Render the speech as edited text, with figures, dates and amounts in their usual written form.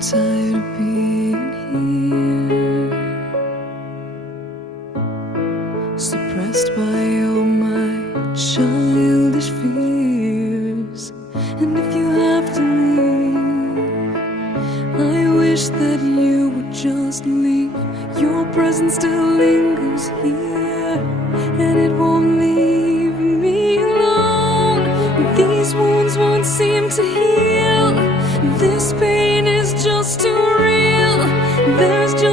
tired of being here, suppressed by all my childish fears. And if you have to leave, I wish that you would just leave. Your presence still lingers here, and it won't leave me alone. These wounds won't seem to heal. This pain is just too real. There's just